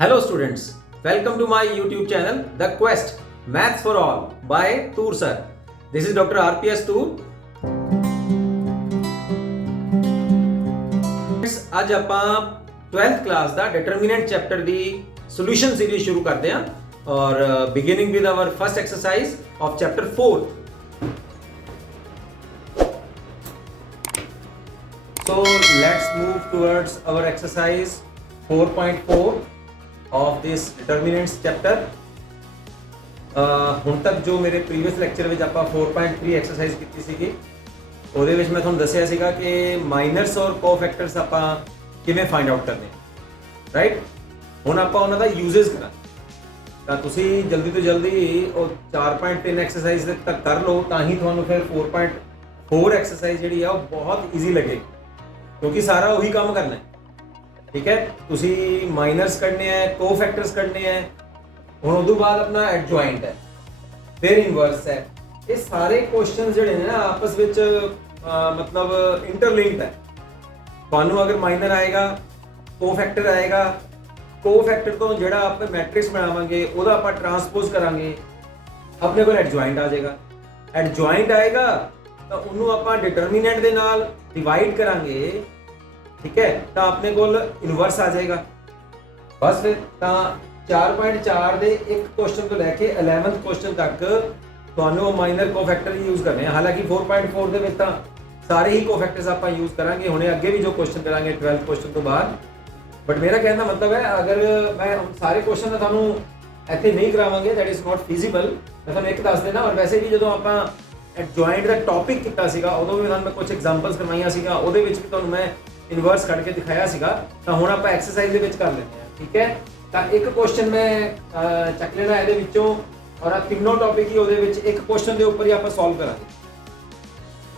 Hello students, welcome to my YouTube channel The Quest Maths for All by Toor Sir. This is Dr. RPS Toor. ਅੱਜ ਆਪਾਂ 12th class ਦਾ ਡਿਟਰਮੀਨੈਂਟ chapter ਦੀ solution series ਸ਼ੁਰੂ ਕਰਦੇ ਹਾਂ ਔਰ beginning with hour first exercise of chapter 4. So let's move towards our exercise 4.4 of this determinants chapter. ਹੁਣ ਤੱਕ ਜੋ ਮੇਰੇ ਪ੍ਰੀਵੀਅਸ ਲੈਕਚਰ ਵਿੱਚ ਆਪਾਂ 4.3 ਐਕਸਰਸਾਈਜ਼ ਕੀਤੀ ਸੀਗੀ ਉਹਦੇ ਵਿੱਚ ਮੈਂ ਤੁਹਾਨੂੰ ਦੱਸਿਆ ਸੀਗਾ ਕਿ ਮਾਈਨਰਸ ਔਰ ਕੋਫੈਕਟਰਸ ਆਪਾਂ ਕਿਵੇਂ ਫਾਈਂਡ ਆਊਟ ਕਰਨੇ ਰਾਈਟ. ਹੁਣ ਆਪਾਂ ਉਹਨਾਂ ਦਾ ਯੂਜ਼ਸ ਕਰਾਂ ਤਾਂ ਤੁਸੀਂ ਜਲਦੀ ਤੋਂ ਜਲਦੀ ਉਹ 4.3 ਐਕਸਰਸਾਈਜ਼ ਤੱਕ ਕਰ ਲਓ ਤਾਂ ਹੀ ਤੁਹਾਨੂੰ ਫਿਰ 4.4 ਐਕਸਰਸਾਈਜ਼ ਜਿਹੜੀ ਆ ਉਹ ਬਹੁਤ ਈਜ਼ੀ ਲੱਗੇਗੀ ਕਿਉਂਕਿ ਸਾਰਾ ਉਹੀ ਕੰਮ ਕਰਨਾ ਹੈ. ਠੀਕ ਹੈ, ਤੁਸੀਂ ਮਾਈਨਰਸ ਕੱਢਨੇ ਹੈ, ਕੋਫੈਕਟਰਸ ਕੱਢਨੇ ਹੈ, ਹੁਣ ਉਦੋਂ ਬਾਅਦ ਆਪਣਾ ਐਡਜੁਆਇੰਟ ਹੈ, ਫਿਰ ਇਨਵਰਸ ਹੈ. ਇਹ ਸਾਰੇ ਕੁਐਸਚਨ ਜਿਹੜੇ ਨੇ ਨਾ ਆਪਸ ਵਿੱਚ ਮਤਲਬ ਇੰਟਰਲਿੰਕਡ ਹੈ. ਤੁਹਾਨੂੰ ਅਗਰ ਮਾਈਨਰ ਆਏਗਾ, ਕੋਫੈਕਟਰ ਆਏਗਾ, ਕੋਫੈਕਟਰ ਤੋਂ ਜਿਹੜਾ ਆਪਾਂ ਮੈਟ੍ਰਿਕਸ ਬਣਾਵਾਂਗੇ ਉਹਦਾ ਆਪਾਂ ਟਰਾਂਸਪੋਜ਼ ਕਰਾਂਗੇ, ਆਪਣੇ ਕੋਲ ਐਡਜੁਆਇੰਟ ਆ ਜਾਏਗਾ. ਐਡਜੁਆਇੰਟ ਆਏਗਾ ਤਾਂ ਉਹਨੂੰ ਆਪਾਂ ਡਿਟਰਮੀਨੈਂਟ ਦੇ ਨਾਲ ਡਿਵਾਈਡ ਕਰਾਂਗੇ. ਠੀਕ ਹੈ, ਤਾਂ ਆਪਣੇ ਕੋਲ ਇਨਵਰਸ ਆ ਜਾਏਗਾ. ਬਸ ਫਿਰ ਤਾਂ 4.4 ਦੇ ਇੱਕ ਕੁਐਸਚਨ ਤੋਂ ਲੈ ਕੇ 11th ਕੁਐਸਚਨ ਤੱਕ ਤੁਹਾਨੂੰ ਮਾਈਨਰ ਕੋਫੈਕਟਰ ਯੂਜ਼ ਕਰਨੇ ਆ. ਹਾਲਾਂਕਿ 4.4 ਦੇ ਵਿੱਚ ਤਾਂ ਸਾਰੇ ਹੀ ਕੋਫੈਕਟਰਸ ਆਪਾਂ ਯੂਜ਼ ਕਰਾਂਗੇ ਹੁਣੇ ਅੱਗੇ ਵੀ ਜੋ ਕੁਐਸਚਨ ਕਰਾਂਗੇ 12th ਕੁਐਸਚਨ ਤੋਂ ਬਾਅਦ. ਬਟ ਮੇਰਾ ਕਹਿਣ ਦਾ ਮਤਲਬ ਹੈ ਅਗਰ ਮੈਂ ਸਾਰੇ ਕੁਐਸਚਨ ਤੁਹਾਨੂੰ ਇੱਥੇ ਨਹੀਂ ਕਰਾਵਾਂਗੇ ਦੈਟ ਇਜ਼ ਨਾਟ ਫੀਜ਼ੀਬਲ. ਮੈਂ ਤੁਹਾਨੂੰ ਇੱਕ ਦੱਸ ਦੇਣਾ. ਔਰ ਵੈਸੇ ਵੀ ਜਦੋਂ ਆਪਾਂ ਐਡਜੁਆਇੰਟ ਦਾ ਟੌਪਿਕ ਕੀਤਾ ਸੀਗਾ ਉਦੋਂ ਵੀ ਤੁਹਾਨੂੰ ਮੈਂ ਕੁਝ ਐਗਜ਼ਾਮਪਲਸ ਕਰਵਾਈਆਂ ਸੀਗਾ, ਉਹਦੇ ਵਿੱਚ ਵੀ ਤੁਹਾਨੂੰ ਮੈਂ ਇਨਵਰਸ ਕੱਢ ਕੇ ਦਿਖਾਇਆ ਸੀਗਾ. ਤਾਂ ਹੁਣ ਆਪਾਂ ਐਕਸਰਸਾਈਜ਼ ਦੇ ਵਿੱਚ ਕਰ ਲੈਂਦੇ ਹਾਂ. ਠੀਕ ਹੈ, ਤਾਂ ਇੱਕ ਕੁਐਸਚਨ ਮੈਂ ਚੱਕ ਲੈਣਾ ਇਹਦੇ ਵਿੱਚੋਂ ਔਰ ਆ ਤਿੰਨੋਂ ਟੌਪਿਕ ਹੀ ਉਹਦੇ ਵਿੱਚ ਇੱਕ ਕੁਐਸਚਨ ਦੇ ਉੱਪਰ ਹੀ ਆਪਾਂ ਸੋਲਵ ਕਰਾਂਗੇ.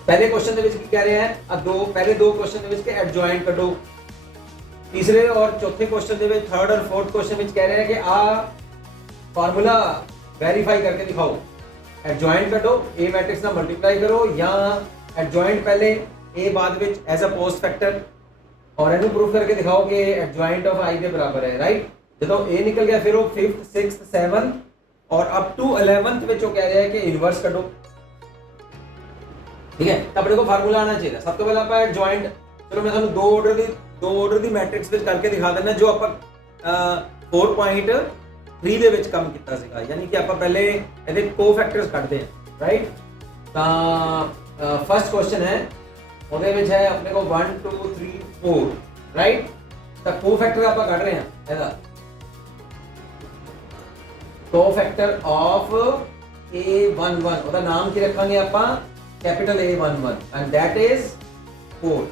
ਪਹਿਲੇ ਕੁਐਸਚਨ ਦੇ ਵਿੱਚ ਕੀ ਕਹਿ ਰਿਹਾ ਹੈ ਪਹਿਲੇ ਦੋ ਕੁਐਸਚਨ ਦੇ ਵਿੱਚ ਕਿ ਐਡਜੁਆਇੰਟ ਕੱਢੋ. ਤੀਸਰੇ ਔਰ ਚੌਥੇ ਕੁਐਸਚਨ ਦੇ ਵਿੱਚ ਥਰਡ ਔਰ ਫੋਰਥ ਕੁਐਸਚਨ ਵਿੱਚ ਕਹਿ ਰਿਹਾ ਹੈ ਕਿ ਆ ਫਾਰਮੂਲਾ ਵੈਰੀਫਾਈ ਕਰਕੇ ਦਿਖਾਓ. ਐਡਜੁਆਇੰਟ ਕੱਢੋ, A ਮੈਟ੍ਰਿਕਸ ਨਾਲ ਮਲਟੀਪਲਾਈ ਕਰੋ ਜਾਂ ਐਡਜੁਆਇੰਟ ਪਹਿਲੇ A ਬਾਅਦ ਵਿੱਚ ਐਜ਼ ਅ ਪੋਸਟ ਫੈਕਟਰ ਔਰ ਇਹਨੂੰ ਪ੍ਰੂਫ ਕਰਕੇ ਦਿਖਾਓ ਕਿ ਐਡਜੁਆਇੰਟ ਆਫ I ਦੇ ਬਰਾਬਰ ਹੈ. ਰਾਈਟ, ਜਦੋਂ A ਨਿਕਲ ਗਿਆ ਫਿਰ ਉਹ 5th 6th 7th ਔਰ ਅਪ ਟੂ 11th ਵਿੱਚ ਉਹ ਕਹਿ ਰਿਹਾ ਹੈ ਕਿ ਇਨਵਰਸ ਕੱਢੋ. ਠੀਕ ਹੈ, ਤਾਂ ਆਪਣੇ ਕੋਲ ਫਾਰਮੂਲਾ ਆਣਾ ਚਾਹੀਦਾ. ਸਭ ਤੋਂ ਪਹਿਲਾਂ ਆਪਾਂ ਐਡਜੁਆਇੰਟ, ਚਲੋ ਮੈਂ ਤੁਹਾਨੂੰ ਦੋ ਆਰਡਰ ਦੀ ਮੈਟ੍ਰਿਕਸ ਵਿੱਚ ਕਰਕੇ ਦਿਖਾ ਦਿੰਦਾ ਜੋ ਆਪਾਂ 4.3 ਦੇ ਵਿੱਚ ਕੰਮ ਕੀਤਾ ਸੀਗਾ. ਯਾਨੀ ਕਿ ਆਪਾਂ ਪਹਿਲੇ ਇਹਦੇ ਕੋਫੈਕਟਰਸ ਕੱਢਦੇ ਹਾਂ. ਰਾਈਟ, ਤਾਂ ਫਸਟ ਕੁਐਸਚਨ ਹੈ ਉਹਦੇ ਵਿੱਚ ਹੈ ਆਪਣੇ ਕੋਲ 1 2 3 4. ਰਾਈਟ, ਤਾਂ ਕੋਫੈਕਟਰ ਆਪਾਂ ਕੱਢ ਰਹੇ ਹਾਂ. ਇਹਦਾ ਕੋਫੈਕਟਰ ਆਫ A11 ਉਹਦਾ ਨਾਮ ਕੀ ਰੱਖਾਂਗੇ ਆਪਾਂ? Capital A11 and that is 4.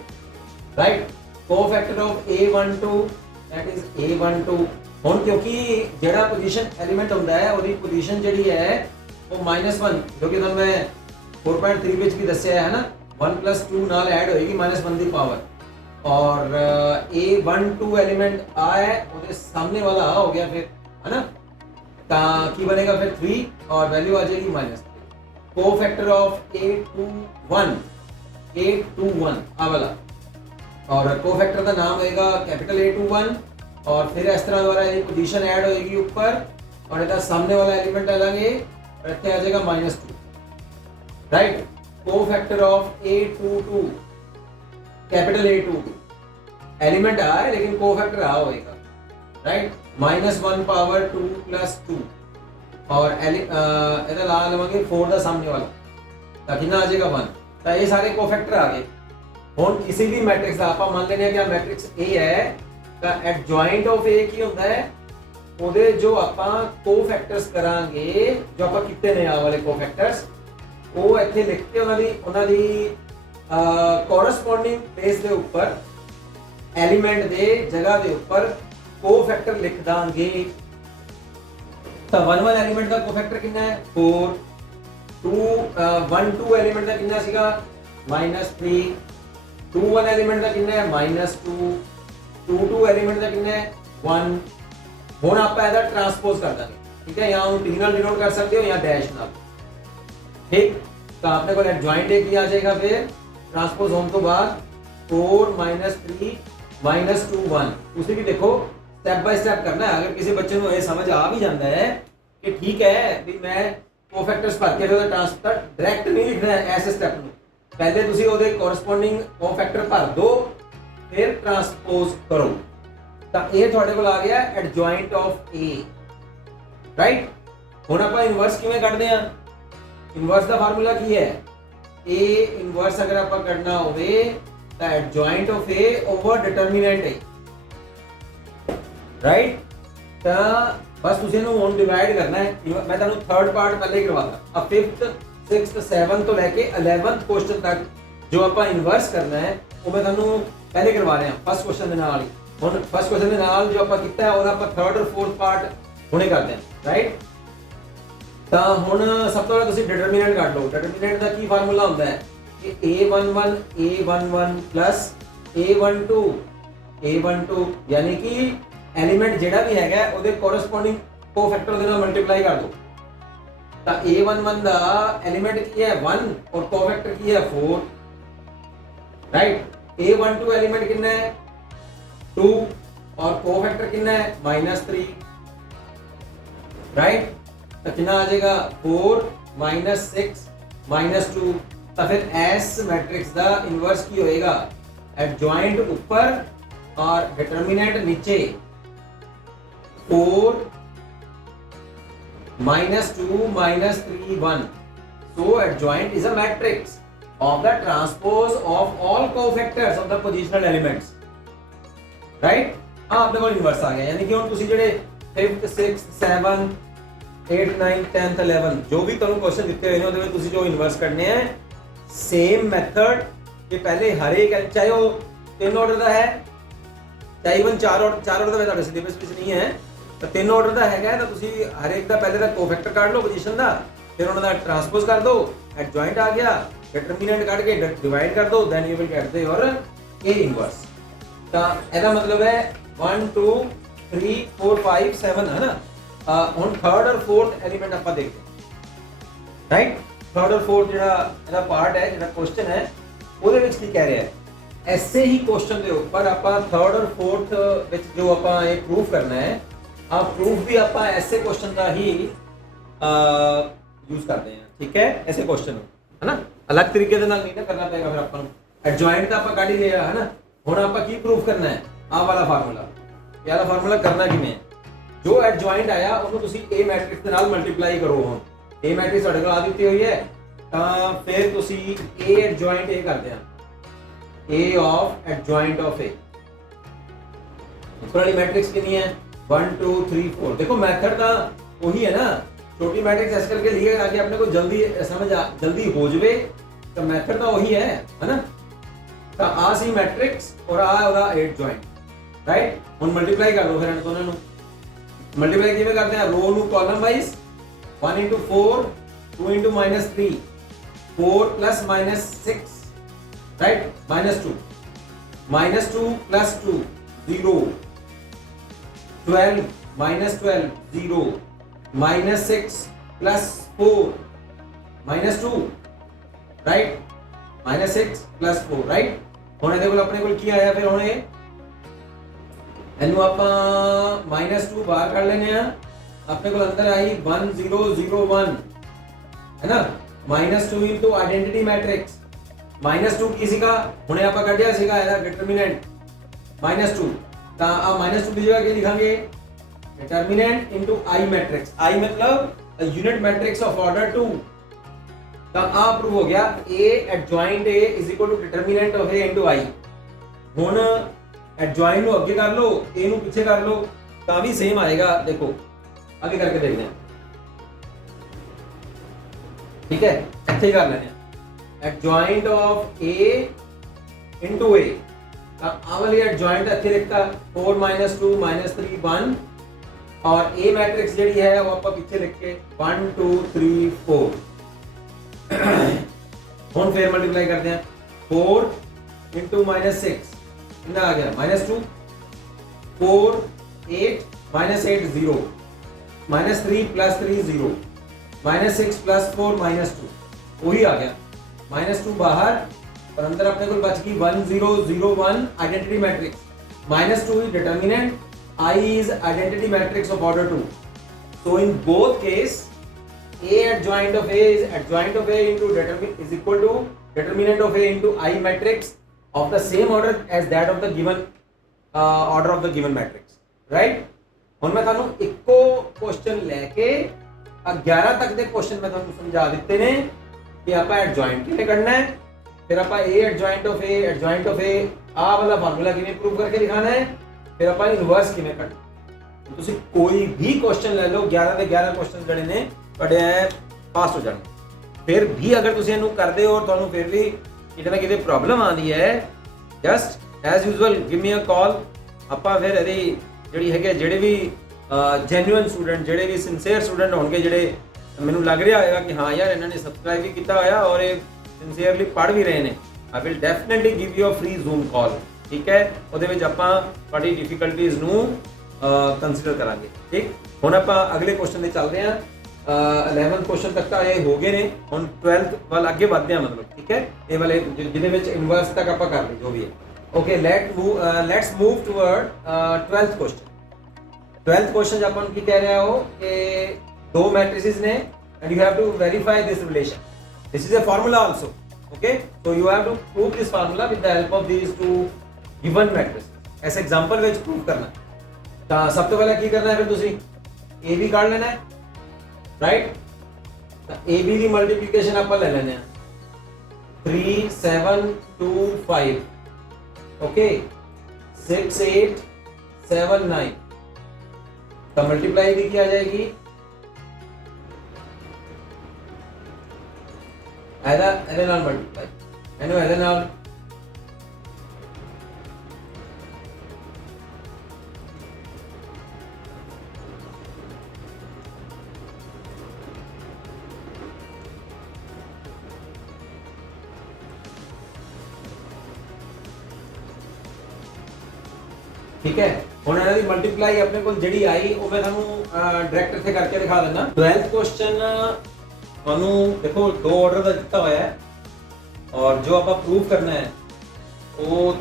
Right, cofactor of A12 that is A12. ਹੁਣ ਕਿਉਂਕਿ ਜਿਹੜਾ ਪੋਜੀਸ਼ਨ ਐਲੀਮੈਂਟ ਹੁੰਦਾ ਹੈ ਉਹਦੀ ਪੋਜੀਸ਼ਨ ਜਿਹੜੀ ਹੈ ਉਹ -1 ਕਿਉਂਕਿ ਤੁਹਾਨੂੰ ਮੈਂ 4.3 ਵਿੱਚ ਵੀ ਦੱਸਿਆ ਹੈ ਨਾ 1 + 2 ਨਾਲ ਐਡ ਹੋਏਗੀ -1 ਦੀ ਪਾਵਰ. ਔਰ A12 ਐਲੀਮੈਂਟ ਆ ਹੈ ਉਹਦੇ ਸਾਹਮਣੇ ਵਾਲਾ ਆ ਹੋ ਗਿਆ ਫਿਰ, ਹੈ ਨਾ. ਤਾਂ ਕੀ ਬਣੇਗਾ ਫਿਰ 3 ਔਰ ਵੈਲਿਊ ਆ ਜਾਏਗੀ -3. ਕੋਫੈਕਟਰ ਆਫ A21 ਆ ਵਾਲਾ ਔਰ ਕੋਫੈਕਟਰ ਦਾ ਨਾਮ ਹੋਏਗਾ ਕੈਪੀਟਲ A21 और फिर इस तरह द्वारा ये पोजीशन ऐड होएगी ऊपर और इधर सामने वाला एलिमेंट लेंगे और इतना आ जाएगा -2. Right, cofactor of A22 capital A22 element आ है लेकिन कोफैक्टर आ होएगा. राइट, -1 पावर 2 + 2 और इधर ला लेंगे 4 ਦਾ ਸਾਹਮਣੇ ਵਾਲਾ ਤਾਂ ਕਿੰਨਾ ਆ ਜਾਏਗਾ 1. ਤਾਂ ਇਹ ਸਾਰੇ ਕੋਫੈਕਟਰ ਆ ਗਏ. ਹੁਣ ਕਿਸੇ ਵੀ ਮੈਟ੍ਰਿਕਸ ਦਾ ਆਪਾਂ ਮੰਨ ਲੈਂਦੇ ਹਾਂ ਕਿ ਆ ਮੈਟ੍ਰਿਕਸ A ਹੈ ਤਾਂ ਐਡਜੁਆਇੰਟ ਆਫ A ਕੀ ਹੁੰਦਾ ਹੈ? ਉਹਦੇ ਜੋ ਆਪਾਂ ਕੋਫੈਕਟਰਸ ਕਰਾਂਗੇ ਜੋ ਆਪਾਂ ਕੀਤੇ ਨੇ ਆ ਵਾਲੇ ਕੋਫੈਕਟਰਸ ਉਹ ਇੱਥੇ ਲਿਖ ਕੇ ਉਹਨਾਂ ਦੀ ਕੋਰਸਪੋਂਡਿੰਗ ਪਲੇਸ ਦੇ ਉੱਪਰ ਐਲੀਮੈਂਟ ਦੇ ਜਗ੍ਹਾ ਦੇ ਉੱਪਰ ਕੋਫੈਕਟਰ ਲਿਖ ਦਾਂਗੇ. ਤਾਂ 1 ਐਲੀਮੈਂਟ ਦਾ ਕੋਫੈਕਟਰ ਕਿੰਨਾ ਹੈ? 4. 2 ਐਲੀਮੈਂਟ ਦਾ ਕਿੰਨਾ ਸੀਗਾ? -3. 2 ਐਲੀਮੈਂਟ ਦਾ ਕਿੰਨਾ ਹੈ? -2. 2 ਐਲੀਮੈਂਟ ਦਾ ਕਿੰਨਾ ਹੈ? 1. ਹੁਣ ਆਪਾਂ ਇਹਦਾ ਟਰਾਂਸਪੋਜ਼ ਕਰ ਦਾਂਗੇ. ਠੀਕ ਹੈ, ਜਾਂ ਉਹਨੂੰ T ਨਾਲ ਡਿਨੋਟ ਕਰ ਸਕਦੇ ਹੋ ਜਾਂ ਡੈਸ਼ ਨਾਲ. ਠੀਕ, ਤਾਂ ਆਪਣੇ ਕੋਲ ਐਡਜੁਆਇੰਟ ਕੀ ਆ ਜਾਏਗਾ ਫਿਰ ਟਰਾਂਸਪੋਜ਼ ਹੋਣ ਤੋਂ ਬਾਅਦ 4 -3 -2 1. ਤੁਸੀਂ ਵੀ ਦੇਖੋ स्टैप बाय स्टैप करना है। अगर किसी बच्चे को ये समझ आ भी जाता है कि ठीक है भी मैं कोफैक्टर्स भर के फिर ट्रांसफर डायरेक्ट नहीं लिखना है ऐसे स्टैप में, पहले तुसी ਉਹਦੇ ਕੋਰਸਪੋਂਡਿੰਗ ਕੋਫੈਕਟਰ ਭਰ ਦੋ ਫਿਰ ਟਰਾਂਸਪੋਜ਼ ਕਰੋ। ਤਾਂ ਇਹ ਤੁਹਾਡੇ ਕੋਲ ਆ ਗਿਆ ਐਡਜੁਆਇੰਟ ਆਫ A, ਰਾਈਟ। ਹੁਣ ਆਪਾਂ ਇਨਵਰਸ ਕਿਵੇਂ ਕੱਢਦੇ ਆ? ਇਨਵਰਸ ਦਾ ਫਾਰਮੂਲਾ ਕੀ ਹੈ? A ਇਨਵਰਸ ਅਗਰ ਆਪਾਂ ਕੱਢਣਾ ਹੋਵੇ ਤਾਂ adjoint of A over determinant A, right. ਤਾਂ ਬਸ ਤੁਸੀਂ ਇਹਨੂੰ ਹੁਣ ਡਿਵਾਈਡ ਕਰਨਾ ਹੈ। ਮੈਂ ਤੁਹਾਨੂੰ ਥਰਡ ਪਾਰਟ ਪਹਿਲੇ ਹੀ ਕਰਵਾਤਾ। ਆ 5th 6th 7th ਤੋਂ ਲੈ ਕੇ 11th ਕੁਐਸਚਨ ਤੱਕ ਜੋ ਆਪਾਂ ਇਨਵਰਸ ਕਰਨਾ ਹੈ ਉਹ ਮੈਂ ਤੁਹਾਨੂੰ ਪਹਿਲੇ ਕਰਵਾ ਰਿਹਾ ਫਸਟ ਕੁਐਸਚਨ ਦੇ ਨਾਲ ਹੀ। ਹੁਣ ਫਸਟ ਕੁਐਸਚਨ ਦੇ ਨਾਲ ਜੋ ਆਪਾਂ ਕੀਤਾ ਹੈ ਉਹਦਾ ਆਪਾਂ ਥਰਡ ਔਰ ਫੋਰਥ ਪਾਰਟ ਹੁਣੇ ਕਰਦੇ ਹਾਂ, ਰਾਈਟ। ਤਾਂ ਹੁਣ ਸਭ ਤੋਂ ਪਹਿਲਾਂ ਤੁਸੀਂ ਡਿਟਰਮੀਨੈਂਟ ਕੱਢ ਲਓ। ਡਿਟਰਮੀਨੈਂਟ ਦਾ ਕੀ ਫਾਰਮੂਲਾ ਹੁੰਦਾ ਹੈ ਕਿ a11 a11 plus a12 ਯਾਨੀ ਕਿ एलिमेंट ਜਿਹੜਾ ਵੀ ਹੈਗਾ ਉਹਦੇ ਕੋਰਸਪੋਂਡਿੰਗ ਕੋਫੈਕਟਰ ਦੇ ਨਾਲ ਮਲਟੀਪਲਾਈ ਕਰ ਦਿਓ। ਤਾਂ a11 ਦਾ एलिमेंट ਕੀ ਹੈ 1 और कोफैक्टर ਕੀ ਹੈ 4, राइट। a12 एलिमेंट कितना है 2 और कोफैक्टर कितना है -3, राइट। तो कितना आ जाएगा 4 -6 -2। तो फिर S मैट्रिक्स का इनवर्स की होएगा एडजॉइंट ऊपर और डिटरमिनेंट नीचे। 4 -2 -3 1। So adjoint is a matrix of the transpose of all cofactors of the positional elements, right। आपने कोल इनवर्स आ गया यानी कि ਹੁਣ ਤੁਸੀਂ ਜਿਹੜੇ 5th 6th 7th 8th 9th 10th 11th जो भी ਤੁਹਾਨੂੰ ਕੁਐਸਚਨ ਦਿੱਤੇ ਹੋਏ ਨੇ ਉਹਦੇ ਵਿੱਚ ਤੁਸੀਂ ਜੋ ਇਨਵਰਸ ਕਰਨੇ ਹੈ ਸੇਮ ਮੈਥਡ ਕਿ ਪਹਿਲੇ ਹਰ ਇੱਕ ਚਾਹੇ ਉਹ 3 ਆਰਡਰ ਦਾ ਹੈ ਚਾਹੇ ਇਵਨ 4 ਆਰਡਰ ਦਾ ਵੈਸੇ ਤੁਹਾਡੇ ਸਿਲੇਬਸ ਵਿੱਚ ਨਹੀਂ ਹੈ ਤਾਂ 3 ਆਰਡਰ ਦਾ ਹੈਗਾ ਤਾਂ ਤੁਸੀਂ ਹਰ ਇੱਕ ਦਾ ਪਹਿਲੇ ਦਾ ਕੋਫੈਕਟਰ ਕੱਢ ਲਓ ਪੋਜੀਸ਼ਨ ਦਾ, ਫਿਰ ਉਹਨਾਂ ਦਾ ਟਰਾਂਸਪੋਜ਼ ਕਰ ਦਿਓ, ਐਡਜॉइंट ਆ ਗਿਆ, ਡਿਟਰਮੀਨੈਂਟ ਕੱਢ ਕੇ ਡਿਵਾਈਡ ਕਰ ਦਿਓ, then you will get the your A inverse. ਤਾਂ ਇਹਦਾ ਮਤਲਬ ਹੈ 1 2 3 4 5 7 ਹੈ ਨਾ। ਹੁਣ ਥਰਡ ਔਰ ਫੋਰਥ ਐਲੀਮੈਂਟ ਆਪਾਂ ਦੇਖਦੇ ਹਾਂ, ਰਾਈਟ। ਥਰਡ ਔਰ ਫੋਰਥ ਜਿਹੜਾ ਇਹਦਾ ਪਾਰਟ ਹੈ ਜਿਹੜਾ ਕੁਐਸਚਨ ਹੈ ਉਹਦੇ ਵਿੱਚ ਕੀ ਕਹਿ ਰਿਹਾ ਹੈ ऐसे ही क्वेश्चन के ऊपर ਆਪਾਂ थर्ड और फोर्थ ਵਿੱਚ जो ਆਪਾਂ ਇਹ ਪ੍ਰੂਫ ਕਰਨਾ ਹੈ ਆ ਪ੍ਰੂਫ भी ਆਪਾਂ ऐसे क्वेश्चन का ही यूज करते हैं, ठीक है। ऐसे क्वेश्चन है ना अलग तरीके ਦੇ ਨਾਲ ਨਹੀਂ ਨਾ ਕਰਨਾ ਪਏਗਾ। ਫਿਰ ਆਪਾਂ ਨੂੰ ਐਡਜॉइंट ਤਾਂ ਆਪਾਂ ਕੱਢ ਹੀ ਲਿਆ ਹੈ ਨਾ। ਹੁਣ ਆਪਾਂ ਕੀ ਪ੍ਰੂਫ ਕਰਨਾ ਹੈ ਆਹ ਵਾਲਾ ਫਾਰਮੂਲਾ। ਇਹ ਵਾਲਾ ਫਾਰਮੂਲਾ ਕਰਨਾ ਕਿਵੇਂ ਹੈ ਜੋ ਐਡਜॉइंट ਆਇਆ ਉਹਨੂੰ ਤੁਸੀਂ A ਮੈਟ੍ਰਿਕਸ ਦੇ ਨਾਲ ਮਲਟੀਪਲਾਈ ਕਰੋ। ਹੁਣ A ਮੈਟ੍ਰਿਕਸ ਤੁਹਾਡੇ ਕੋਲ ਆ ਦਿੱਤੀ ਹੋਈ ਹੈ ਤਾਂ ਫਿਰ ਤੁਸੀਂ A ਐਡਜॉइंट A ਕਰਦੇ ਆ A of adjoint of A। ऊपर वाली मैट्रिक्स कितनी है 1 2 3 4। देखो मेथड का वही है ना, छोटी मैट्रिक्स ऐसे करके लिए ताकि अपने को जल्दी समझ जल्दी हो जाए। तो मेथड तो वही है ना। तो आ सी मैट्रिक्स और आ होगा एडजॉइंट, राइट। हम मल्टीप्लाई कर दो फिर इन दोनों मल्टीप्लाई किਵੇਂ करते हैं रो ਨੂੰ column wise 1 into 4 2 into -3 4 plus -6, right, -2 plus 2 0 12 -12 0 -6 plus 4 -2, right, -6 plus 4, right। ਹੁਣ ਇਹਦੇ ਕੋਲ ਆਪਣੇ ਕੋਲ ਕੀ ਆਇਆ ਫਿਰ ਹੁਣ ਇਹਨੂੰ ਆਪਾਂ -2 ਬਾਹਰ ਕੱਢ ਲੈਨੇ ਆ। ਆਪਣੇ ਕੋਲ ਅੰਦਰ ਆਈ 1 0 0 1 ਹੈ ਨਾ। -2 into ਆਇਡੈਂਟੀਟੀ ਮੈਟ੍ਰਿਕਸ -2 ਕੀ ਸੀਗਾ ਹੁਣੇ ਆਪਾਂ ਕੱਢਿਆ ਸੀਗਾ ਇਹਦਾ ਡਿਟਰਮੀਨੈਂਟ -2। ਤਾਂ ਆ -2 ਦੀ ਜਗ੍ਹਾ ਕੀ ਲਿਖਾਂਗੇ determinant into I matrix. I मतलब यूनिट मैट्रिक्स ऑफ ऑर्डर 2। ਤਾਂ ਆ ਪ੍ਰੂਵ ਹੋ ਗਿਆ A adjoint A is equal to determinant of A into I। ਹੁਣ adjoint ਨੂੰ ਅੱਗੇ ਕਰ ਲਓ A ਨੂੰ ਪਿੱਛੇ ਕਰ ਲਓ ਤਾਂ ਵੀ ਸੇਮ ਆਏਗਾ। ਦੇਖੋ ਅੱਗੇ ਕਰਕੇ ਦੇਖਦੇ ਹਾਂ, ठीक है। ਇੱਥੇ ਕਰ ਲੈਣੇ ਆ adjoint of A into A। ਤਾਂ ਆ ਵਾਲੀ adjoint ਇੱਥੇ ਲਿਖਤਾ 4 -2 -3 1 और A मैट्रिक्स ਜਿਹੜੀ ਹੈ ਉਹ ਆਪਾਂ ਪਿੱਛੇ ਲਿਖ ਕੇ 1 2 3 4। ਹੁਣ ਫੇਰ ਮਲਟੀਪਲਾਈ ਕਰਦੇ ਹਾਂ 4 into -6 ਕਿੰਨਾ ਆ ਗਿਆ -2 4 8 -8 0 -3 plus 3 0 -6 plus 4 -2 वही आ गया -2 बाहर और अंदर अपने को बच गई 1 0 0 1 identity matrix. -2 he determinant I is identity matrix of order 2. So in both case, A adjoint of A is adjoint of A into is equal to determinant of A into I matrix of the same order as that of the given order of the given matrix, right? ਹੁਣ ਮੈਂ ਤੁਹਾਨੂੰ ਇੱਕੋ question ਲੈ ਕੇ 11 ਤੱਕ ਦੇ question ਮੈਂ ਤੁਹਾਨੂੰ ਸਮਝਾ ਦਿੱਤੇ ਨੇ ਕਿ ਆਪਾਂ ਐਡਜੁਆਇੰਟ ਕਿਵੇਂ ਕਰਨਾ ਹੈ, ਫਿਰ ਆਪਾਂ A adjoint of A adjoint of A ਆਹ ਵਾਲਾ ਫਾਰਮੂਲਾ ਕਿਵੇਂ ਪ੍ਰੂਵ ਕਰਕੇ ਦਿਖਾਣਾ ਹੈ, ਫਿਰ ਆਪਾਂ ਇਨਵਰਸ ਕਿਵੇਂ ਕਰਨਾ। ਤੁਸੀਂ ਕੋਈ ਵੀ ਕੁਐਸਚਨ ਲੈ ਲਓ, 11 ਦੇ 11 ਕੁਐਸਚਨ ਜਿਹੜੇ ਨੇ ਤੁਹਾਡੇ ਪਾਸ ਹੋ ਜਾਣਗੇ। ਫਿਰ ਵੀ ਅਗਰ ਤੁਸੀਂ ਇਹਨੂੰ ਕਰਦੇ ਹੋ ਔਰ ਤੁਹਾਨੂੰ ਫਿਰ ਵੀ ਕਿਤੇ ਨਾ ਕਿਤੇ ਪ੍ਰੋਬਲਮ ਆਉਂਦੀ ਹੈ, just as usual give me a call. ਆਪਾਂ ਫਿਰ ਇਹਦੀ ਜਿਹੜੀ ਹੈਗੇ ਜਿਹੜੇ ਵੀ ਜੈਨੂਇਨ ਸਟੂਡੈਂਟ, ਜਿਹੜੇ ਵੀ ਸਿੰਸੀਅਰ ਸਟੂਡੈਂਟ ਹੋਣਗੇ, ਜਿਹੜੇ ਮੈਨੂੰ ਲੱਗ ਰਿਹਾ ਹੋਏਗਾ ਕਿ ਹਾਂ ਯਾਰ ਇਹਨਾਂ ਨੇ ਸਬਸਕ੍ਰਾਈਬ ਵੀ ਕੀਤਾ ਹੋਇਆ ਔਰ ਇਹ ਸਿੰਸੀਅਰਲੀ ਪੜ੍ਹ ਵੀ ਰਹੇ ਨੇ, I will definitely give you a free Zoom call, ਠੀਕ ਹੈ? ਉਹਦੇ ਵਿੱਚ ਆਪਾਂ ਤੁਹਾਡੀ ਡਿਫਿਕਲਟੀਜ਼ ਨੂੰ ਕੰਸੀਡਰ ਕਰਾਂਗੇ, ਠੀਕ? ਹੁਣ ਆਪਾਂ ਅਗਲੇ ਕੁਐਸਚਨ ਤੇ ਚੱਲਦੇ ਹਾਂ। 11 ਕੁਐਸਚਨ ਤੱਕ ਤਾਂ ਇਹ ਹੋ ਗਏ ਨੇ, ਹੁਣ 12th ਵੱਲ ਅੱਗੇ ਵਧਦੇ ਹਾਂ, ਮਤਲਬ ਠੀਕ ਹੈ? ਇਹ ਵਾਲੇ ਜਿਹਦੇ ਵਿੱਚ ਇਨਵਰਸ ਤੱਕ ਆਪਾਂ ਕਰ ਲਈ ਜੋ ਵੀ ਹੈ। Okay, let's move toward 12th question. 12th question अपन की कह रहे हो कि दो matrices ने and you have to verify this relation. This is a formula also. Okay, so you have to prove this formula with the help of these two given matrices. ऐसे example ਵਿੱਚ prove करना है। तो सब तो पहले की करना है, फिर दूसरी AB काट लेना है, right? तो AB की multiplication अपन ले लेने हैं 3 7 2 5, ओके 6 8 7 9 तो मल्टीप्लाई भी किया जाएगी ऐसे नाल मल्टीप्लाई एनो ऐसे नाल ठीक है। ਹੁਣ ਇਹਨਾਂ ਦੀ ਮਲਟੀਪਲਾਈ ਆਪਣੇ ਕੋਲ ਜਿਹੜੀ ਆਈ ਉਹ ਮੈਂ ਤੁਹਾਨੂੰ ਡਾਇਰੈਕਟ ਇੱਥੇ ਕਰਕੇ ਦਿਖਾ ਦਿੰਦਾ। 12th ਕੁਐਸਚਨ ਤੁਹਾਨੂੰ ਦੇਖੋ ਦੋ ਆਰਡਰ ਦਾ ਦਿੱਤਾ ਹੋਇਆ ਹੈ ਔਰ ਜੋ ਆਪਾਂ ਪ੍ਰੂਫ ਕਰਨਾ ਹੈ ਉਹ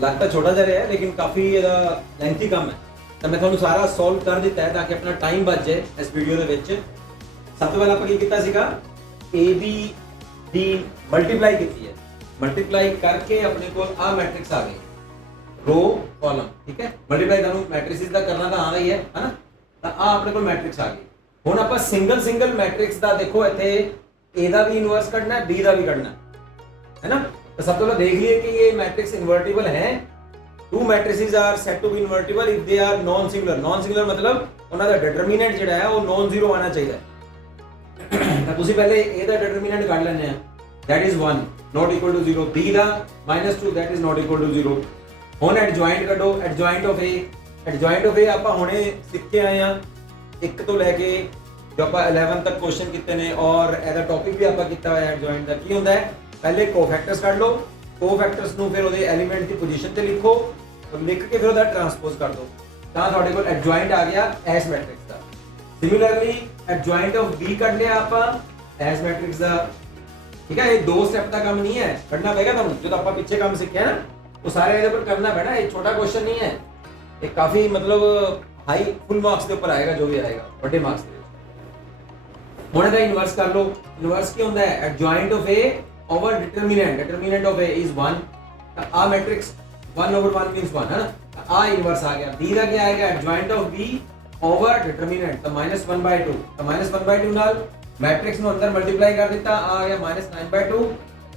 ਲੱਗਦਾ ਛੋਟਾ ਜਿਹਾ ਰਿਹਾ ਲੇਕਿਨ ਕਾਫੀ ਇਹਦਾ ਲੈਂਥੀ ਕੰਮ ਹੈ, ਤਾਂ ਮੈਂ ਤੁਹਾਨੂੰ ਸਾਰਾ ਸੋਲਵ ਕਰ ਦਿੱਤਾ ਹੈ ਤਾਂ ਕਿ ਆਪਣਾ ਟਾਈਮ ਬਚ ਜਾਏ ਇਸ ਵੀਡੀਓ ਦੇ ਵਿੱਚ। ਸਭ ਤੋਂ ਪਹਿਲਾਂ ਆਪਾਂ ਕੀ ਕੀਤਾ ਸੀਗਾ, AB ਦੀ ਮਲਟੀਪਲਾਈ ਕੀਤੀ ਹੈ, ਮਲਟੀਪਲਾਈ ਕਰਕੇ ਆਪਣੇ ਕੋਲ ਆ ਮੈਟ੍ਰਿਕਸ ਆ ਗਈ, रो कॉलम, ठीक है? मल्टीप्लाई ਤੁਹਾਨੂੰ ਮੈਟ੍ਰਿਸਿਸ ਦਾ ਕਰਨਾ ਤਾਂ ਆਉਂਦਾ ਹੀ ਹੈ ਹਨਾ। ਤਾਂ ਆ ਆਪਣੇ ਕੋਲ ਮੈਟ੍ਰਿਕਸ ਆ ਗਈ। ਹੁਣ ਆਪਾਂ ਸਿੰਗਲ ਮੈਟ੍ਰਿਕਸ ਦਾ ਦੇਖੋ ਇੱਥੇ A ਦਾ ਵੀ ਇਨਵਰਸ ਕੱਢਣਾ ਹੈ, B ਦਾ ਵੀ ਕੱਢਣਾ ਹੈ ਨਾ। ਤਾਂ ਸਭ ਤੋਂ ਪਹਿਲਾਂ ਦੇਖ ਲਈਏ ਕਿ ਇਹ ਮੈਟ੍ਰਿਕਸ ਇਨਵਰਟੀਬਲ ਹੈ। Two matrices are said to be invertible if they are non singular. Non singular ਮਤਲਬ ਉਹਨਾਂ ਦਾ ਡਿਟਰਮੀਨੈਂਟ ਜਿਹੜਾ ਹੈ ਉਹ ਨॉन ਜ਼ੀਰੋ ਆਣਾ ਚਾਹੀਦਾ ਹੈ। ਤਾਂ ਤੁਸੀਂ ਪਹਿਲੇ A ਦਾ ਡਿਟਰਮੀਨੈਂਟ ਕੱਢ ਲੈਣੇ ਆ, that is 1 not equal to 0, B the -2 that is not equal to 0। ਹੁਣ ਐਡਜੁਆਇੰਟ ਕੱਢੋ, ਐਡਜੁਆਇੰਟ of A, adjoint of A ਆਪਾਂ ਹੁਣੇ ਸਿੱਖ ਕੇ ਆਏ ਆ 1 ਤੋਂ ਲੈ ਕੇ ਜੋ ਆਪਾਂ 11 ਤੱਕ ਕੁਐਸਚਨ ਕੀਤੇ ਨੇ ਔਰ ਇਹਦਾ ਟੌਪਿਕ ਵੀ ਆਪਾਂ ਕੀਤਾ ਹੋਇਆ ਐਡਜੁਆਇੰਟ ਦਾ। ਕੀ ਹੁੰਦਾ ਹੈ, ਪਹਿਲੇ ਕੋਫੈਕਟਰਸ ਕੱਢ ਲਓ, ਕੋਫੈਕਟਰਸ ਨੂੰ ਫਿਰ ਉਹਦੇ ਐਲੀਮੈਂਟ ਦੀ ਪੋਜੀਸ਼ਨ ਤੇ ਲਿਖੋ, ਲਿਖ ਕੇ ਫਿਰ ਉਹਦਾ ਟਰਾਂਸਪੋਜ਼ ਕਰ ਦਿਓ, ਤਾਂ ਤੁਹਾਡੇ ਕੋਲ ਐਡਜੁਆਇੰਟ ਆ ਗਿਆ ਐਸ ਮੈਟ੍ਰਿਕਸ ਦਾ। ਸਿਮਿਲਰਲੀ ਐਡਜੁਆਇੰਟ ਆਫ B ਕੱਢ ਲਿਆ ਆਪਾਂ ਐਸ ਮੈਟ੍ਰਿਕਸ ਦਾ, ਠੀਕ ਹੈ? ਇਹ ਦੋ ਸਟੈਪ ਦਾ ਕੰਮ ਨਹੀਂ ਹੈ, ਕੱਢਣਾ ਪਏਗਾ ਤੁਹਾਨੂੰ। ਜਦੋਂ ਆਪਾਂ ਪਿੱਛੇ ਕੰਮ ਸਿੱਖਿਆ ਨਾ वो सारे ਇਹਦੇ पर करना पैना, ये छोटा क्वेश्चन नहीं है, ये काफी मतलब हाई फुल मार्क्स के ऊपर आएगा, जो भी आएगा बड़े मार्क्स ਦੇ। ਹੁਣ ਇਹਦਾ ਇਨਵਰਸ ਕਰ ਲਓ। ਇਨਵਰਸ ਕੀ ਹੁੰਦਾ ਹੈ, adjoint of A over determinant, determinant of A is 1, ਤਾਂ ਆ ਮੈਟ੍ਰਿਕਸ 1/1 ਮੀਨਸ 1 ਹੈ ਨਾ। ਆ ਇਨਵਰਸ ਆ ਗਿਆ। B ਦਾ ਕੀ ਆਏਗਾ, ਐਡਜੁਆਇੰਟ ਆਫ B ਓਵਰ ਡਿਟਰਮੀਨੈਂਟ, ਤਾਂ -1/2, ਤਾਂ -1/2 ਨਾਲ ਮੈਟ੍ਰਿਕਸ ਨੂੰ ਅੰਦਰ ਮਲਟੀਪਲਾਈ ਕਰ ਦਿੱਤਾ, ਆ ਗਿਆ -9/2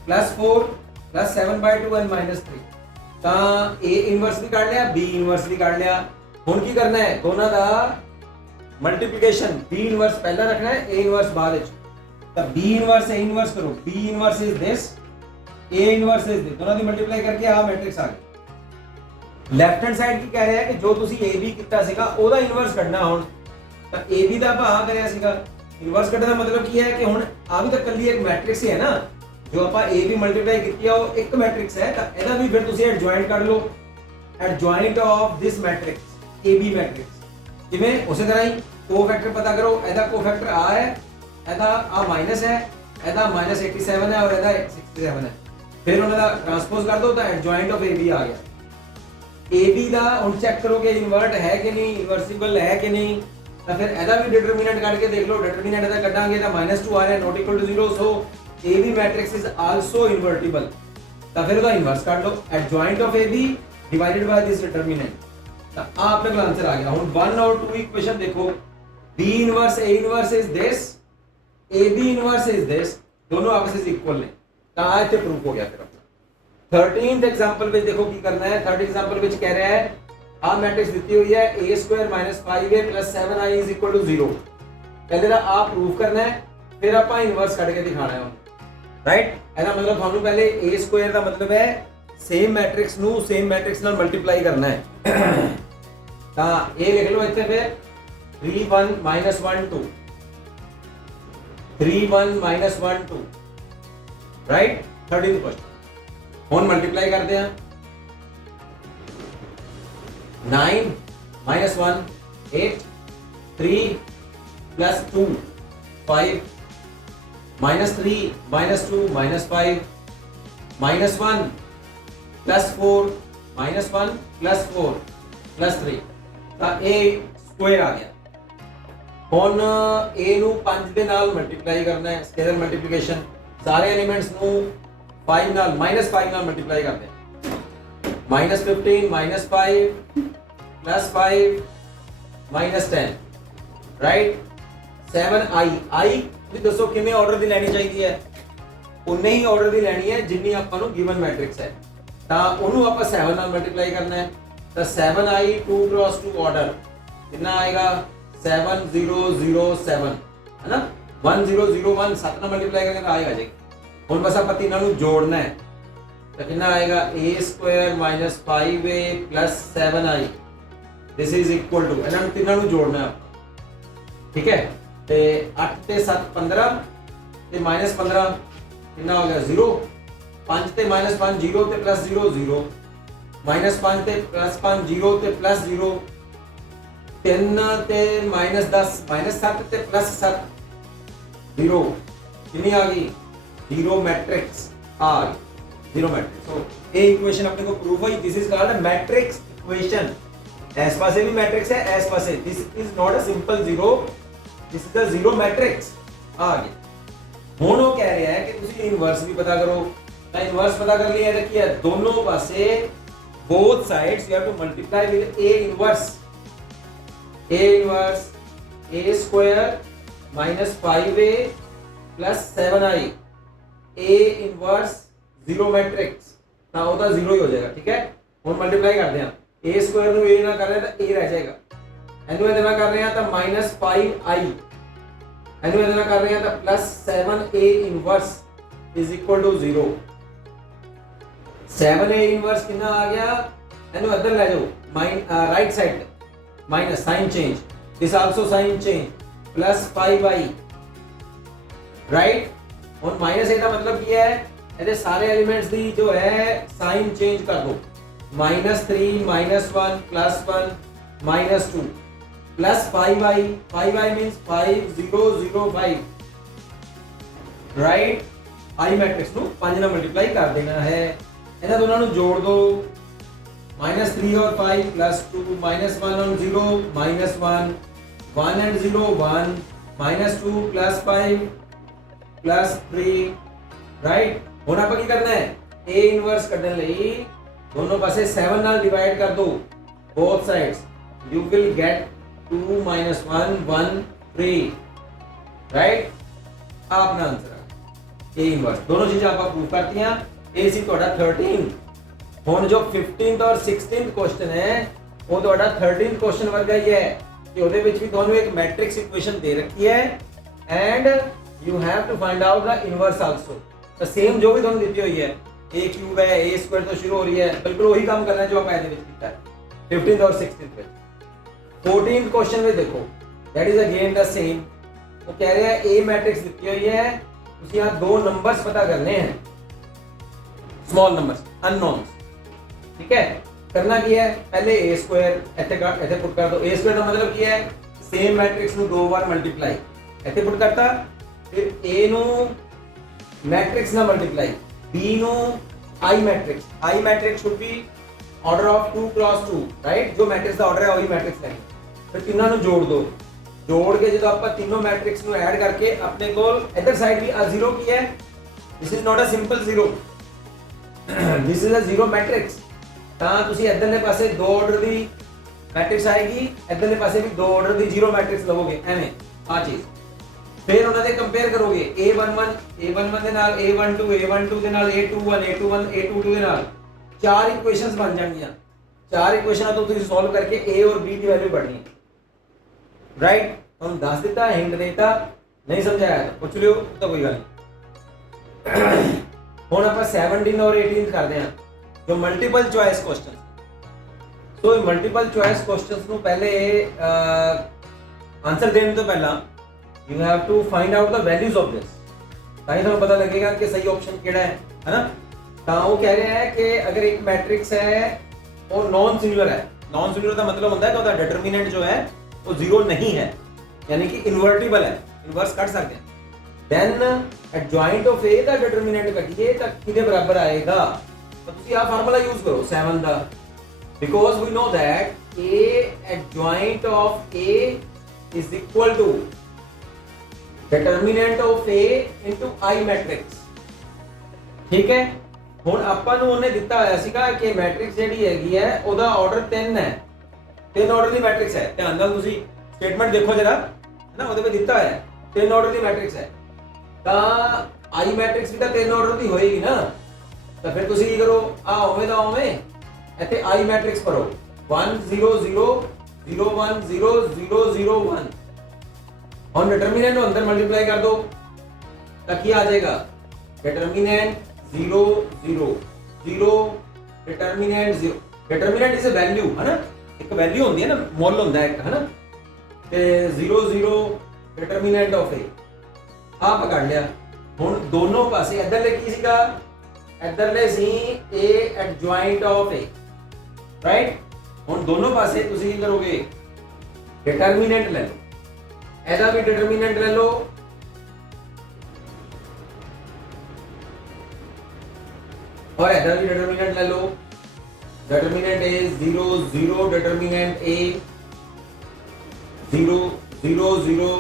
+4 +7/2 ਐਂਡ -3। ਤਾਂ A ਇਨਵਰਸ ਵੀ ਕੱਢ ਲਿਆ, B ਇਨਵਰਸ ਵੀ ਕੱਢ ਲਿਆ। ਹੁਣ ਕੀ ਕਰਨਾ ਹੈ, ਦੋਨਾਂ ਦਾ ਮਲਟੀਪਲੀਕੇਸ਼ਨ, B ਇਨਵਰਸ ਪਹਿਲਾਂ ਰੱਖਣਾ ਹੈ, A ਇਨਵਰਸ ਬਾਅਦ ਵਿੱਚ। ਤਾਂ B ਇਨਵਰਸ A ਇਨਵਰਸ ਕਰੋ, B inverse is this, A inverse is this, ਦੋਨਾਂ ਦੀ ਮਲਟੀਪਲਾਈ ਕਰਕੇ ਆ ਮੈਟ੍ਰਿਕਸ ਆ ਗਿਆ। ਲੈਫਟ ਹੈਂਡ ਸਾਈਡ ਕੀ ਕਹਿ ਰਿਹਾ ਹੈ ਕਿ ਜੋ ਤੁਸੀਂ AB ਕੀਤਾ ਸੀਗਾ ਉਹਦਾ ਇਨਵਰਸ ਕੱਢਣਾ। ਹੁਣ ਤਾਂ AB ਦਾ ਆਪਾਂ ਆ ਕਰਿਆ ਸੀਗਾ, ਇਨਵਰਸ ਕੱਢਣ ਦਾ ਮਤਲਬ ਕੀ ਹੈ ਕਿ ਹੁਣ ਆ ਵੀ ਤਾਂ ਇਕੱਲੀ ਇੱਕ ਮੈਟ੍ਰਿਕਸ ਹੀ ਹੈ ਨਾ, जो आप A भी मल्टीप्लाई की है वो एक मैट्रिक्स है, तो ਇਹਦਾ ਵੀ ਫਿਰ ਤੁਸੀਂ ਐਡਜੁਆਇੰਟ ਕੱਢ ਲਓ, adjoint of this matrix AB matrix. ਜਿਵੇਂ ਉਸੇ ਤਰ੍ਹਾਂ ਹੀ ਕੋਫੈਕਟਰ ਪਤਾ ਕਰੋ, ਇਹਦਾ ਕੋਫੈਕਟਰ ਆ ਹੈ, ਇਹਦਾ ਆ ਮਾਈਨਸ ਹੈ, ਇਹਦਾ -87 ਹੈ ਔਰ ਇਹਦਾ 67 ਹੈ, ਫਿਰ ਉਹਨਾਂ ਦਾ ਟਰਾਂਸਪੋਜ਼ ਕਰ ਦੋ ਤਾਂ ਐਡਜੁਆਇੰਟ ਆਫ AB ਆ ਗਿਆ। AB ਦਾ ਹੁਣ ਚੈੱਕ ਕਰੋ ਕਿ ਇਨਵਰਟ ਹੈ ਕਿ ਨਹੀਂ, ਇਨਵਰਸੀਬਲ ਹੈ ਕਿ ਨਹੀਂ, ਤਾਂ ਫਿਰ ਇਹਦਾ ਵੀ ਡਿਟਰਮੀਨੈਂਟ ਕੱਢ ਕੇ ਦੇਖ ਲਓ। ਡਿਟਰਮੀਨੈਂਟ ਇਹਦਾ ਕੱਢਾਂਗੇ ਤਾਂ -2 ਆ ਰਿਹਾ, not equal to 0, so AB matrix is also invertible. ਤਾਂ ਫਿਰ ਉਹਦਾ ਇਨਵਰਸ ਕੱਢ ਲਓ, adjoint of AB divided by this determinant. ਤਾਂ ਆ ਆਪਣੇ ਕੋਲ ਆਨਸਰ ਆ ਗਿਆ। ਹੁਣ 1 और 2 ਇਕੁਏਸ਼ਨ ਦੇਖੋ, B inverse A inverse is this, AB inverse is this, ਦੋਨੋਂ ਆਪਸ ਵਿੱਚ ਇਕੁਅਲ ਨੇ। ਤਾਂ ਆ ਇੱਥੇ ਪ੍ਰੂਫ ਹੋ ਗਿਆ ਫਿਰ ਆਪਣਾ। 13th एग्जांपल ਵਿੱਚ ਦੇਖੋ ਕੀ ਕਰਨਾ ਹੈ। 3rd एग्जांपल ਵਿੱਚ ਕਹਿ ਰਿਹਾ ਹੈ ਆ ਮੈਟ੍ਰਿਕਸ ਦਿੱਤੀ ਹੋਈ ਹੈ a² - 5a + 7i = 0। ਪਹਿਲੇ ਦਾ ਆ ਪ੍ਰੂਫ ਕਰਨਾ ਹੈ, ਫਿਰ ਆਪਾਂ ਇਨਵਰਸ ਕੱਢ ਕੇ ਦਿਖਾਣਾ ਹੈ, ਰਾਈਟ। ਇਹਦਾ ਮਤਲਬ ਤੁਹਾਨੂੰ ਪਹਿਲੇ a² ਦਾ ਮਤਲਬ ਹੈ ਸੇਮ ਮੈਟ੍ਰਿਕਸ ਨੂੰ ਸੇਮ ਮੈਟ੍ਰਿਕਸ ਨਾਲ ਮਲਟੀਪਲਾਈ ਕਰਨਾ ਹੈ। ਤਾਂ ਇਹ ਲਿਖ ਲਓ ਇੱਥੇ ਫਿਰ 3 1 - 1 2 3 1 - 1 2, ਰਾਈਟ। 13th क्वेश्चन ਹੁਣ ਮਲਟੀਪਲਾਈ ਕਰਦੇ ਆ। 9 - 1 8 3 + 2 5 -3 - 2 - 5 -1 + 4 -1 + 4 + 3। ਤਾਂ a ਸਕੁਆਇਰ ਆ ਗਿਆ। ਹੁਣ a ਨੂੰ 5 ਦੇ ਨਾਲ ਮਲਟੀਪਲਾਈ ਕਰਨਾ ਹੈ, ਸਕੇਲਰ ਮਲਟੀਪਲੀਕੇਸ਼ਨ। ਸਾਰੇ ਐਲੀਮੈਂਟਸ ਨੂੰ 5 ਨਾਲ -5 ਨਾਲ ਮਲਟੀਪਲਾਈ ਕਰਦੇ ਹਾਂ। -15 - 5 + 5 -10, ਰਾਈਟ। 7i ਵੀ ਦੱਸੋ ਕਿੰਨੇ ਆਰਡਰ ਦੀ ਲੈਣੀ ਚਾਹੀਦੀ ਹੈ? ਉਨੇ ਹੀ ਆਰਡਰ ਦੀ ਲੈਣੀ ਹੈ ਜਿੰਨੀ ਆਪਾਂ ਨੂੰ ਗਿਵਨ ਮੈਟ੍ਰਿਕਸ ਹੈ। ਤਾਂ ਉਹਨੂੰ ਆਪਾਂ 7 ਨਾਲ ਮਲਟੀਪਲਾਈ ਕਰਨਾ ਹੈ। ਤਾਂ 7i 2 × 2 ਆਰਡਰ ਕਿੰਨਾ ਆਏਗਾ? 7 0 0 7, है ना। 1 0 0 1 7 ਨਾਲ ਮਲਟੀਪਲਾਈ ਕरेंगे ਤਾਂ ਆਏਗਾ ਜੀ। ਹੁਣ ਬਸ ਆਪਾਂ ਤਿੰਨਾਂ ਨੂੰ ਜੋੜਨਾ ਹੈ। ਤਾਂ ਕਿੰਨਾ ਆਏਗਾ? a² - 5a + 7i, this is equal to, ਇਹਨਾਂ ਨੂੰ ਤਿੰਨਾਂ ਨੂੰ ਜੋੜਨਾ ਹੈ, ਠੀਕ ਹੈ। ਤੇ 8 ਤੇ 7 15 ਤੇ -15 ਕਿੰਨਾ ਹੋ ਗਿਆ? 0। 5 ਤੇ -5 0 ਤੇ +0 0, -5 ਤੇ +5 0 ਤੇ +0, 3 ਤੇ -10 -7 ਤੇ +7 0, कितनी आ गई? जीरो मैट्रिक्स आ गई, जीरो मैट्रिक्स। सो ये इक्वेशन अपने को प्रूव हुई। This is called matrix equation. एस पासे भी मैट्रिक्स है, एस पासे, this is not a simple zero, this is a zero matrix. आ गई। ਹੁਣ ਉਹ ਕਹਿ ਰਿਹਾ ਹੈ ਕਿ ਤੁਸੀਂ ਇਨਵਰਸ ਵੀ ਪਤਾ ਕਰੋ। ਤਾਂ ਇਨਵਰਸ ਪਤਾ ਕਰ ਲਿਆ ਤਾਂ ਕੀ ਹੈ? ਦੋਨੋਂ ਪਾਸੇ both sides you have to multiply with a inverse a² - 5a + 7i, a inverse zero matrix. ਤਾਂ ਉਹਦਾ 0 ਹੀ ਹੋ ਜਾਏਗਾ, ਠੀਕ ਹੈ। ਹੁਣ ਮਲਟੀਪਲਾਈ ਕਰਦੇ ਹਾਂ। a² ਨੂੰ a ਨਾਲ ਕਰ ਰਹੇ ਤਾਂ a ਰਹਿ ਜਾਏਗਾ, ਇਹਨੂੰ ਇਹਦੇ ਨਾਲ ਕਰ ਰਹੇ ਹਾਂ ਤਾਂ -5i, ਇਹਨੂੰ ਇਹਦੇ ਨਾਲ ਕਰ ਰਹੇ ਹਾਂ ਤਾਂ +7a ਇਨਵਰਸ = 0। 7a ਇਨਵਰਸ ਕਿੰਨਾ ਆ ਗਿਆ? ਇਹਨੂੰ ਇੱਧਰ ਲੈ ਜਾਓ, right side minus sign change, this also sign change +5i, right. ਹੁਣ ਮਾਈਨਸ ਇਹਦਾ ਮਤਲਬ ਕੀ ਹੈ? ਇਹਦੇ ਸਾਰੇ ਐਲੀਮੈਂਟਸ ਦੀ ਜੋ ਹੈ ਸਾਈਨ ਚੇਂਜ ਕਰ ਦੋ। -3 -1 +1 -2 +5i, 5i means 5 0 0 5, right. i matrix ਨੂੰ 5 ਨਾਲ ਮਲਟੀਪਲਾਈ ਕਰ ਦੇਣਾ ਹੈ। ਇਹਨਾਂ ਦੋਨਾਂ ਨੂੰ ਜੋੜ ਦੋ। -3 और 5 +2 -1 और 0 -1 1 and 0 1 -2 +5 +3, ਰਾਈਟ। ਹੁਣ ਆਪਾਂ ਕੀ ਕਰਨਾ ਹੈ? a ਇਨਵਰਸ ਕੱਢਣ ਲਈ ਦੋਨੋਂ ਪਾਸੇ 7 ਨਾਲ ਡਿਵਾਈਡ ਕਰ ਦੋ, both sides, you will get 2 - 1 1 3, right. ਆਪਣਾ ਆਨਸਰ a ਇਨਵਰਸ। ਦੋਨੋਂ ਚੀਜ਼ਾਂ ਆਪਾਂ ਪ੍ਰੂਫ ਕਰਤੀਆਂ। ਇਹ ਸੀ ਤੁਹਾਡਾ 13। ਹੁਣ ਜੋ 15th और 16th क्वेश्चन है वो ਤੁਹਾਡਾ 13th क्वेश्चन ਵਰਗਾ ਹੀ ਹੈ ਕਿ ਉਹਦੇ ਵਿੱਚ ਵੀ ਤੁਹਾਨੂੰ ਇੱਕ ਮੈਟ੍ਰਿਕਸ ਇਕੁਏਸ਼ਨ ਦੇ ਰੱਖੀ ਹੈ and you have to find out ਦਾ ਇਨਵਰਸ ਆਲਸੋ। ਤਾਂ ਸੇਮ ਜੋ ਵੀ ਤੁਹਾਨੂੰ ਦਿੱਤੀ ਹੋਈ ਹੈ a³ ਹੈ, a² ਤੋਂ ਸ਼ੁਰੂ ਹੋ ਰਹੀ ਹੈ, ਬਿਲਕੁਲ ਉਹੀ ਕੰਮ ਕਰਨਾ ਜੋ ਆਪਾਂ ਇਹਦੇ ਵਿੱਚ ਕੀਤਾ ਹੈ 15th और 16th ਵਿੱਚ। 14th क्वेश्चन ਵਿੱਚ ਦੇਖੋ, that is again the same। ਉਹ ਕਹਿ ਰਿਹਾ ਹੈ a ਮੈਟ੍ਰਿਕਸ ਦਿੱਤੀ ਹੋਈ ਹੈ, ਤੁਸੀਂ यहाँ दो नंबर्स पता करने हैं, स्मॉल नंबर्स, अननोन्स, ठीक है। करना की है? पहले a² ऐसे पुट कर दो। a² का मतलब की है सेम मैट्रिक्स ਨੂੰ ਦੋ ਵਾਰ ਮਲਟੀਪਲਾਈ, ਇੱਥੇ ਪੁੱਟ ਕਰਤਾ। ਫਿਰ a ਨੂੰ ਮੈਟ੍ਰਿਕਸ ਨਾਲ ਮਲਟੀਪਲਾਈ, b ਨੂੰ i matrix, i matrix should be order of 2 cross 2 right, ਜੋ ਮੈਟ੍ਰਿਕਸ ਦਾ ਆਰਡਰ ਹੈ ਉਹੀ ਮੈਟ੍ਰਿਕਸ ਲੈਣੀ, ਫਿਰ ਤਿੰਨਾਂ ਨੂੰ ਜੋੜ ਦੋ, ਜੋੜ ਕੇ ਜਦੋਂ ਆਪਾਂ ਤਿੰਨੋਂ ਮੈਟ੍ਰਿਕਸ ਨੂੰ ਐਡ ਕਰਕੇ ਆਪਣੇ ਕੋਲ ਇਧਰ ਸਾਈਡ ਵੀ ਆ ਜ਼ੀਰੋ ਕੀ ਹੈ, this is not a simple zero, this is a zero matrix, ਤਾਂ ਤੁਸੀਂ ਇਧਰਲੇ ਪਾਸੇ ਦੋ ਆਰਡਰ ਦੀ ਮੈਟ੍ਰਿਕਸ ਆਏਗੀ, ਇਧਰਲੇ ਪਾਸੇ ਵੀ ਦੋ ਆਰਡਰ ਦੀ ਜ਼ੀਰੋ ਮੈਟ੍ਰਿਕਸ ਲਵੋਗੇ, ਐਵੇਂ ਆ ਚੀਜ਼, ਫਿਰ ਉਹਨਾਂ ਦੇ ਕੰਪੇਅਰ ਕਰੋਗੇ a11 ਦੇ ਨਾਲ a12 ਦੇ ਨਾਲ a21 a22 ਦੇ ਨਾਲ, ਚਾਰ ਇਕੁਏਸ਼ਨਸ ਬਣ ਜਾਣਗੀਆਂ, ਚਾਰ ਇਕੁਏਸ਼ਨਾਂ ਤੋਂ ਤੁਸੀਂ ਸੋਲਵ ਕਰਕੇ a ਔਰ b ਦੀ ਵੈਲਿਊ ਕੱਢਣੀ ਹੈ, ਰਾਈਟ। ਤੁਹਾਨੂੰ ਦੱਸ ਦਿੱਤਾ, ਹਿੰਟ ਦੇਤਾ, ਨਹੀਂ ਸਮਝਾਇਆ ਤਾਂ ਪੁੱਛ ਲਿਓ, ਤਾਂ ਕੋਈ ਗੱਲ ਨਹੀਂ। ਹੁਣ ਆਪਾਂ 17 ਔਰ 18 ਕਰਦੇ ਹਾਂ, ਜੋ ਮਲਟੀਪਲ ਚੁਆਇਸ ਕੁਐਸਚਨ। ਸੋ ਮਲਟੀਪਲ ਚੁਆਇਸ ਕੁਐਸਚਨਸ ਨੂੰ ਪਹਿਲੇ ਆਨਸਰ ਦੇਣ ਤੋਂ ਪਹਿਲਾਂ you have to find out the values of this, ਤਾਂ ਹੀ ਤੁਹਾਨੂੰ ਪਤਾ ਲੱਗੇਗਾ ਕਿ ਸਹੀ ਆਪਸ਼ਨ ਕਿਹੜਾ ਹੈ ਨਾ। ਤਾਂ ਉਹ ਕਹਿ ਰਿਹਾ ਹੈ ਕਿ ਅਗਰ ਇੱਕ ਮੈਟ੍ਰਿਕਸ ਹੈ ਉਹ ਨॉन सिंगुलर है, नॉन सिंगुलर ਦਾ ਮਤਲਬ ਹੁੰਦਾ ਹੈ ਕਿ ਉਹਦਾ ਡਿਟਰਮੀਨੈਂਟ ਜੋ ਹੈ ਉਹ ਜ਼ੀਰੋ ਨਹੀਂ ਹੈ, ਯਾਨੀ ਕਿ ਇਨਵਰਟੀਬਲ ਹੈ, ਇਨਵਰਸ ਕੱਢ ਸਕਦੇ ਹਾਂ। ਦੈਨ ਐਡਜੁਆਇੰਟ ਆਫ a ਦਾ ਡਿਟਰਮੀਨੈਂਟ ਕੱਢੀਏ ਤਾਂ ਕਿਹਦੇ ਬਰਾਬਰ ਆਏਗਾ, ਤਾਂ ਤੁਸੀਂ ਆਹ ਫਾਰਮੂਲਾ ਯੂਜ਼ ਕਰੋ 7 ਦਾ, because we know that a adjoint of a is equal to determinant of a into I matrix, ਠੀਕ ਹੈ। ਹੁਣ ਆਪਾਂ ਨੂੰ ਉਹਨੇ ਦਿੱਤਾ ਹੋਇਆ ਸੀਗਾ ਕਿ ਮੈਟ੍ਰਿਕਸ ਜਿਹੜੀ ਹੈਗੀ ਹੈ ਉਹਦਾ ਆਰਡਰ 3 ਹੈ, 3 ਆਰਡਰ ਦੀ ਮੈਟ੍ਰਿਕਸ ਹੈ, ਧਿਆਨ ਨਾਲ ਤੁਸੀਂ ਸਟੇਟਮੈਂਟ ਦੇਖੋ ਜਰਾ, ਹੈ ਨਾ, ਉਹਦੇ ਵਿੱਚ ਦਿੱਤਾ ਹੋਇਆ ਹੈ 3 ਆਰਡਰ ਦੀ ਮੈਟ੍ਰਿਕਸ ਹੈ, ਤਾਂ I ਮੈਟ੍ਰਿਕਸ ਵੀ ਤਾਂ 3 ਆਰਡਰ ਦੀ ਹੋਏਗੀ ਨਾ, ਤਾਂ ਫਿਰ ਤੁਸੀਂ ਕੀ ਕਰੋ, ਆ ਉਵੇਂ ਦਾ ਉਵੇਂ ਇੱਥੇ I ਮੈਟ੍ਰਿਕਸ ਭਰੋ 1 0 0 0 1 0 0 0 1, और डिटरमिनेंट को अंदर मल्टीप्लाई कर दो, तो क्या आ जाएगा, determinant 0 0 0, determinant 0, determinant is a value, है ना, एक वैल्यू होती है ना, मोल होता है एक, है ना, ते 0 0 डिटरमिनेंट ऑफ ए आ पकड़ लिया। हुन दोनों पासे इधरले की सीगा, इधरले सी a adjoint of A, right. हुन दोनों पासे तुसी की करोगे, डिटरमिनेंट ले लो, ऐसा भी डिटरमिनेंट ले लो, और ऐसा भी डिटरमिनेंट ले लो, डिटरमिनेंट इज 0 0, डिटरमिनेंट a 0 0 0।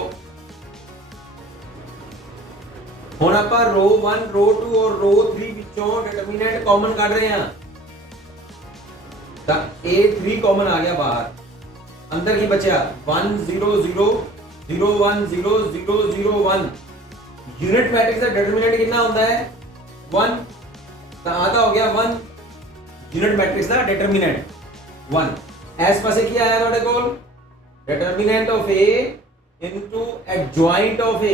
ਹੁਣ ਆਪਾਂ रो 1 रो 2 और रो 3 ਵਿੱਚੋਂ डिटरमिनेंट ਕਾਮਨ ਕੱਢ ਰਹੇ ਹਾਂ, ਤਾਂ a3 ਕਾਮਨ ਆ ਗਿਆ ਬਾਹਰ, ਅੰਦਰ ਕੀ ਬਚਿਆ 1 0 0 0 1 0 0 0 1। यूनिट मैट्रिक्स का डिटरमिनेंट कितना होता है 1, तो आधा हो गया 1, यूनिट मैट्रिक्स का डिटरमिनेंट 1। एस पासे क्या आया ਤੁਹਾਡੇ ਕੋਲ, determinant of a into adjoint of a,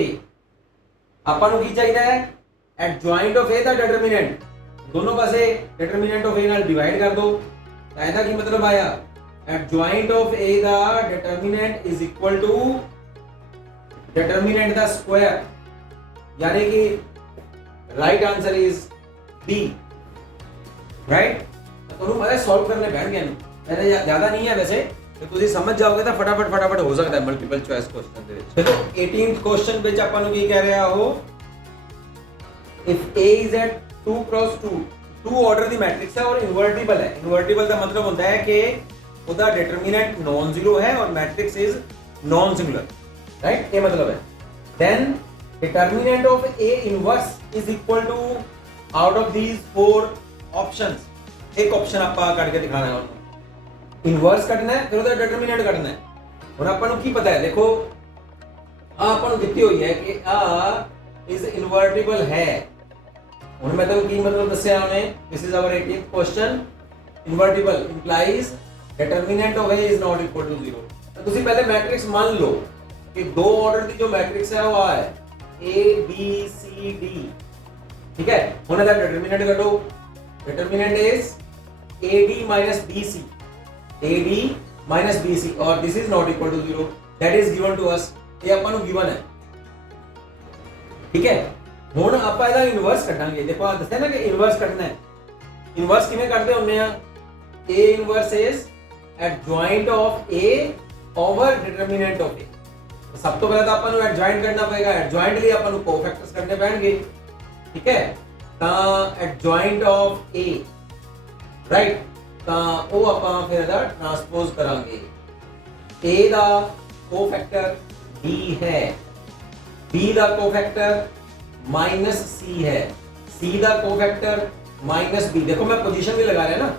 ਆਪਾਂ ਨੂੰ ਕੀ ਚਾਹੀਦਾ ਹੈ, एडजॉइंट ऑफ a ਦਾ डिटरमिनेंट, दोनों पासे डिटरमिनेंट ऑफ a ਨਾਲ डिवाइड कर दो, ਤਾਂ ਇਹਦਾ ਕੀ ਮਤਲਬ ਆਇਆ, एडजॉइंट ऑफ a ਦਾ determinant is equal to determinant the square, यानी कि right answer is B, right. तो पता है सॉल्व करने बैठ गए, मैंने ज्यादा नहीं है वैसे, तो ਤੁਸੀਂ समझ जाओगे तो फटाफट हो सकता है मल्टीपल चॉइस क्वेश्चन ਦੇ ਵਿੱਚ। देखो 18th क्वेश्चन ਵਿੱਚ ਆਪਾਂ ਨੂੰ ਕੀ ਕਹਿ ਰਿਹਾ ਉਹ, if a is at 2 cross 2, 2 order the matrix ਹੈ ਔਰ ਇਨਵਰਟੀਬਲ ਹੈ, ਇਨਵਰਟੀਬਲ ਦਾ ਮਤਲਬ ਹੁੰਦਾ ਹੈ ਕਿ ਉਹਦਾ डिटरमिनेंट नॉन जीरो है और matrix is non singular, right, ये मतलब है। then determinant of a inverse is equal to out of these 4 options, एक ऑप्शन ਆਪਾਂ ਕੱਢ ਕੇ ਦਿਖਾਣਾ ਹੈ, ਉਹਨੂੰ ਇਨਵਰਸ ਕੱਢਣਾ ਹੈ, ਫਿਰ ਉਹਦਾ ਡਿਟਰਮੀਨੈਂਟ ਕੱਢਣਾ ਹੈ। ਹੁਣ ਆਪਾਂ ਨੂੰ ਕੀ ਪਤਾ ਹੈ, ਦੇਖੋ ਆ ਆਪਾਂ ਨੂੰ ਦਿੱਤੀ ਹੋਈ ਹੈ ਕਿ ਆ ਇਜ਼ ਇਨਵਰਟੀਬਲ ਹੈ। ਹੁਣ ਮੈਂ ਤੁਹਾਨੂੰ ਕੀ ਮਤਲਬ ਦੱਸਿਆ ਉਹਨੇ, this is our 18th question, invertible implies determinant of a is not equal to 0। तो ਤੁਸੀਂ ਪਹਿਲੇ ਮੈਟ੍ਰਿਕਸ ਮੰਨ ਲਓ कि दो ऑर्डर की जो मैट्रिक्स है वो है A B C D, ठीक है। होने का डिटरमिनेंट करो, determinant is AD minus BC, AD minus BC, और this is not equal to 0, that is given to us, ये अपन को गिवन है, ठीक है। ਹੁਣ ਆਪਾਂ ਇਹਦਾ ਇਨਵਰਸ ਕੱਢਾਂਗੇ, ਦੇਖੋ ਆ ਦੱਸਿਆ ਨਾ ਕਿ ਇਨਵਰਸ ਕੱਢਣਾ ਹੈ, ਇਨਵਰਸ ਕਿਵੇਂ ਕੱਢਦੇ ਹੁੰਦੇ ਆ, A inverse is adjoint of A over determinant of A। सब तो पहले तो अपन एडजॉइंट करना पड़ेगा, एडजॉइंट लिए अपन कोफैक्टर्स करने पैणगे, ठीक है। ता एडजॉइंट ऑफ A, राइट, ਤਾਂ ਉਹ ਆਪਾਂ ਫਿਰ ਇਹਦਾ ਟਰਾਂਸਪੋਜ਼ ਕਰਾਂਗੇ। A ਦਾ ਕੋਫੈਕਟਰ D है, B ਦਾ ਕੋਫੈਕਟਰ -C है, C ਦਾ ਕੋਫੈਕਟਰ -B। देखो मैं पोजीशन भी लगा रहा ना,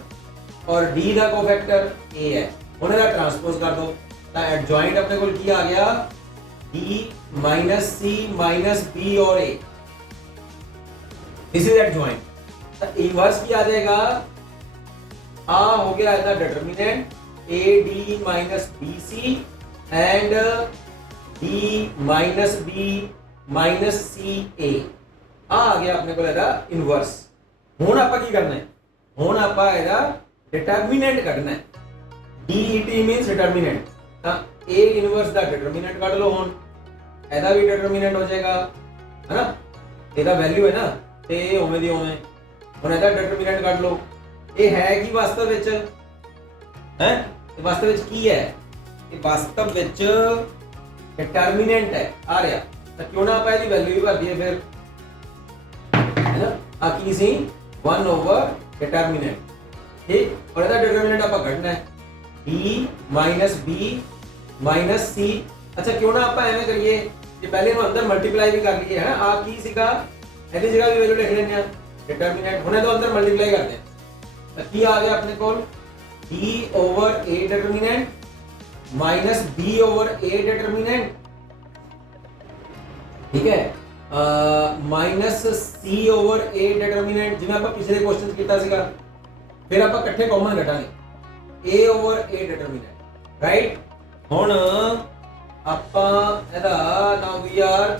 और D ਦਾ ਕੋਫੈਕਟਰ A है। ਹੁਣ ਇਹਦਾ ਟਰਾਂਸਪੋਜ਼ ਕਰ ਦੋ ਤਾਂ ਐਡਜॉइंट ਆਪਣੇ ਕੋਲ ਕੀ ਆ ਗਿਆ, D -C -B और A। This is adjoint. तो इनवर्स की आ जाएगा, आ हो गया इसका determinant AD -BC and D -B -CA। आ गया अपने को ਇਹਦਾ ਇਨਵਰਸ। ਹੁਣ ਆਪਾਂ ਕੀ ਕਰਨਾ ਹੈ, ਹੁਣ ਆਪਾਂ ਇਹਦਾ ਡਿਟਰਮੀਨੈਂਟ ਕੱਢਣਾ ਹੈ। DET means determinant. ਤਾਂ A ਇਨਵਰਸ ਦਾ ਡਿਟਰਮੀਨੈਂਟ ਕੱਢ ਲਓ। ਹੁਣ ਇਹਦਾ ਵੀ ਡਿਟਰਮੀਨੈਂਟ ਹੋ ਜਾਏਗਾ, ਹੈ ਨਾ, ਇਹਦਾ ਵੈਲਿਊ ਹੈ ਨਾ, ਤੇ ਇਹ ਉਵੇਂ ਦੀ ਉਵੇਂ। ਹੁਣ ਇਹਦਾ ਡਿਟਰਮੀਨੈਂਟ ਕੱਢ ਲਓ। ਇਹ ਹੈ ਕੀ ਵਾਸਤਵ ਵਿੱਚ, ਹੈ ਇਹ ਵਾਸਤਵ ਵਿੱਚ ਕੀ ਹੈ, ਇਹ ਵਾਸਤਵ ਵਿੱਚ ਡਿਟਰਮੀਨੈਂਟ ਹੈ ਆ ਰਿਹਾ। ਤਾਂ ਕਿਉਂ ਨਾ ਆਪਾਂ ਇਹਦੀ ਵੈਲਿਊ ਹੀ ਭਰ ਦਈਏ ਫਿਰ, ਹੈ ਨਾ। ਆ ਕੀ ਸੀ, 1 ਓਵਰ ਡਿਟਰਮੀਨੈਂਟ, ਠੀਕ। ਔਰ ਇਹਦਾ ਡਿਟਰਮੀਨੈਂਟ ਆਪਾਂ ਕੱਢਣਾ ਹੈ D -B -C। ਅੱਛਾ ਕਿਉਂ ਨਾ ਆਪਾਂ ਐਵੇਂ ਕਰੀਏ ਕਿ ਪਹਿਲੇ ਨੂੰ ਅੰਦਰ ਮਲਟੀਪਲਾਈ ਵੀ ਕਰ ਲਈਏ, ਹੈ ਨਾ। ਆ ਕੀ ਸੀਗਾ, ਇਹਦੀ ਜਗ੍ਹਾ ਵੀ ਵੈਲਿਊ ਲਿਖ ਲੈਂਦੇ ਆ ਡਿਟਰਮੀਨੈਂਟ। ਹੁਣ ਇਹਦੇ ਅੰਦਰ ਮਲਟੀਪਲਾਈ ਕਰਦੇ ਆ ਤਾਂ ਕੀ ਆ ਗਿਆ ਆਪਣੇ ਕੋਲ, D over A ਡਿਟਰਮੀਨੈਂਟ -B over A ਡਿਟਰਮੀਨੈਂਟ, ਠੀਕ ਹੈ, -C ਓਵਰ A ਡਿਟਰਮੀਨੈਂਟ, ਜਿਵੇਂ ਆਪਾਂ ਪਿਛਲੇ ਕੁਐਸਚਨ ਕੀਤਾ ਸੀਗਾ। ਫਿਰ ਆਪਾਂ ਇਕੱਠੇ ਕਾਮਨ ਕੱਢਾਂਗੇ A over A determinant, right. ਹੁਣ ਆਪਾਂ ਇਹਦਾ now we are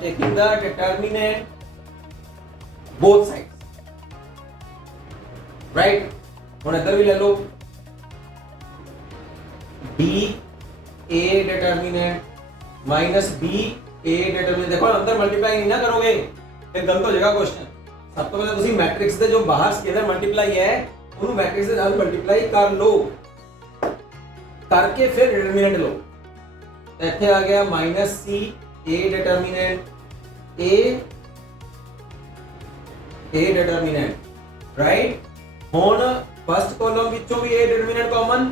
taking the determinant both sides, right। ਹੁਣ ਇੱਧਰ ਵੀ ਲੈ ਲਓ D A determinant -B A determinant. देखो अंदर मल्टीप्लाई नहीं ना करोगे फिर गलत हो जाएगा क्वेश्चन। सब तो पहले ਤੁਸੀਂ मैट्रिक्स ਦੇ ਜੋ ਬਾਹਰ ਸਕੇਲਰ ਮਲਟੀਪਲਾਈ ਹੈ ਉਹਨੂੰ मैट्रिक्स ਦੇ ਨਾਲ ਮਲਟੀਪਲਾਈ ਕਰ ਲਓ, ਕਰਕੇ ਫਿਰ ਡਿਟਰਮੀਨੈਂਟ ਲਓ। ਤਾਂ ਇੱਥੇ ਆ ਗਿਆ -C A determinant A determinant, right. ਹੁਣ फर्स्ट कॉलम ਵਿੱਚੋਂ ਵੀ A डिटरमिनेंट ਕਾਮਨ,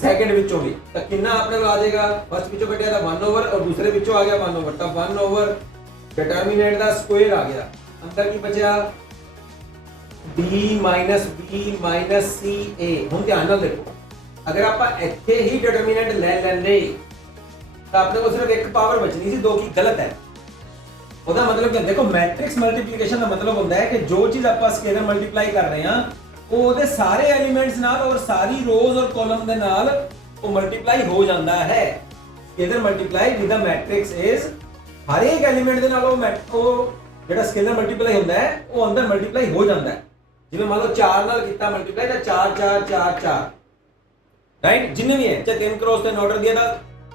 सेकंड ਵਿੱਚੋਂ ਵੀ, ਤਾਂ ਕਿੰਨਾ ਆਪਣੇ ਕੋਲ ਆ ਜਾਏਗਾ, ਫਸਟ ਵਿੱਚੋਂ ਕੱਟਿਆ ਤਾਂ 1 ਓਵਰ ਔਰ ਦੂਸਰੇ ਵਿੱਚੋਂ ਆ ਗਿਆ 1 ਓਵਰ, ਤਾਂ 1 ਓਵਰ ਡਿਟਰਮੀਨੈਂਟ ਦਾ ਸਕੁਅਰ ਆ ਗਿਆ। ਅੰਦਰ ਕੀ ਬਚਿਆ, D -B -CA। ਹੁਣ ਧਿਆਨ ਨਾਲ ਦੇਖੋ, ਅਗਰ ਆਪਾਂ ਇੱਥੇ ਹੀ ਡਿਟਰਮੀਨੈਂਟ ਲੈ ਲੈਂਦੇ ਤਾਂ ਆਪਣੇ ਕੋਲ ਸਿਰਫ ਇੱਕ ਪਾਵਰ ਬਚਣੀ ਸੀ, ਦੋ ਕੀ ਗਲਤ ਹੈ। ਉਹਦਾ ਮਤਲਬ ਕਿ ਦੇਖੋ ਮੈਟ੍ਰਿਕਸ ਮਲਟੀਪਲੀਕੇਸ਼ਨ ਦਾ ਮਤਲਬ ਹੁੰਦਾ ਹੈ ਕਿ ਜੋ ਚੀਜ਼ ਆਪਾਂ ਸਕੇਲਰ ਮਲਟੀਪਲਾਈ ਕਰ ਰਹੇ ਹਾਂ ਉਹ ਉਹਦੇ ਸਾਰੇ ਐਲੀਮੈਂਟਸ ਨਾਲ ਔਰ ਸਾਰੀ ਰੋਜ਼ ਔਰ ਕਾਲਮ ਦੇ ਨਾਲ ਉਹ ਮਲਟੀਪਲਾਈ ਹੋ ਜਾਂਦਾ ਹੈ। Scalar multiply with a matrix is ਹਰ ਇੱਕ ਐਲੀਮੈਂਟ ਦੇ ਨਾਲ ਉਹ ਜਿਹੜਾ ਸਕੇਲਰ ਮਲਟੀਪਲਾਈ ਹੁੰਦਾ ਹੈ ਉਹ ਅੰਦਰ ਮਲਟੀਪਲਾਈ ਹੋ ਜਾਂਦਾ ਹੈ। ਜਿਵੇਂ ਮੰਨ ਲਓ 4 ਨਾਲ ਕੀਤਾ ਮਲਟੀਪਲਾਈ ਤਾਂ 4 4 4 4, ਰਾਈਟ। ਜਿੰਨੇ ਵੀ ਹੈ ਚਾਹੇ 3 ਕ੍ਰੋਸ 3 ਆਰਡਰ ਦਿਆ ਤਾਂ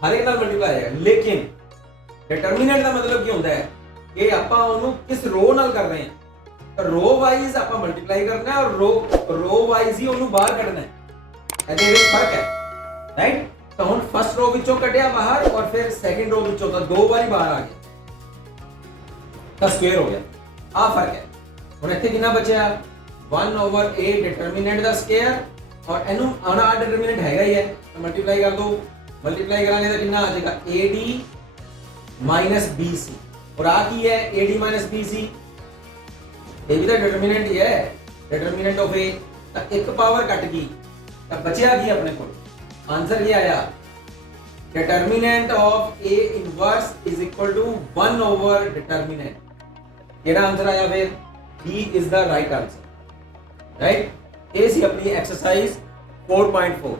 ਹਰ ਇੱਕ ਨਾਲ ਮਲਟੀਪਲਾਈ ਹੈ। ਲੇਕਿਨ ਡਿਟਰਮੀਨੈਂਟ ਦਾ ਮਤਲਬ ਕੀ ਹੁੰਦਾ ਹੈ ਕਿ ਆਪਾਂ ਉਹਨੂੰ ਕਿਸ ਰੋ ਨਾਲ ਕਰ ਰਹੇ ਹਾਂ, ਰੋ ਵਾਈਜ਼ ਆਪਾਂ ਮਲਟੀਪਲਾਈ ਕਰਨਾ ਹੈ ਔਰ ਰੋ ਵਾਈਜ਼ ਹੀ ਉਹਨੂੰ ਬਾਹਰ ਕੱਢਣਾ ਹੈ। ਇਹਦੇ ਵਿੱਚ ਫਰਕ ਹੈ, ਰਾਈਟ। ਤਾਂ ਹੁਣ ਫਸਟ ਰੋ ਵਿੱਚੋਂ ਕੱਢਿਆ ਬਾਹਰ ਔਰ ਫਿਰ ਸੈਕੰਡ ਰੋ ਵਿੱਚੋਂ ਤਾਂ ਦੋ ਵਾਰੀ ਬਾਹਰ ਆ ਗਿਆ ਤਾਂ ਸਕੁਅਰ ਹੋ ਗਿਆ। ਆ ਫਰਕ ਹੈ। ਹੁਣ ਇੱਥੇ ਕਿੰਨਾ ਬਚਿਆ, 1 ਓਵਰ A ਡਿਟਰਮੀਨੈਂਟ ਦਾ ਸਕੁਅਰ, ਔਰ ਇਹਨੂੰ ਆਣਾ ਡਿਟਰਮੀਨੈਂਟ ਹੈਗਾ ਹੀ ਹੈ ਤਾਂ ਮਲਟੀਪਲਾਈ ਕਰ ਦੋ। ਮਲਟੀਪਲਾਈ ਕਰਾਂਗੇ ਤਾਂ ਕਿੰਨਾ ਆ ਜਾਏਗਾ, AD -BC। और आ की है AD -BC, ये भी तो डिटरमिनेंट ही है, डिटरमिनेंट ऑफ A। तो एक पावर कट गई तो बचया की अपने को आंसर ये आया, determinant of A inverse is equal to 1 over determinant. केड़ा आंसर आया फिर, B is the right answer, right. ये सी अपनी एक्सरसाइज 4.4।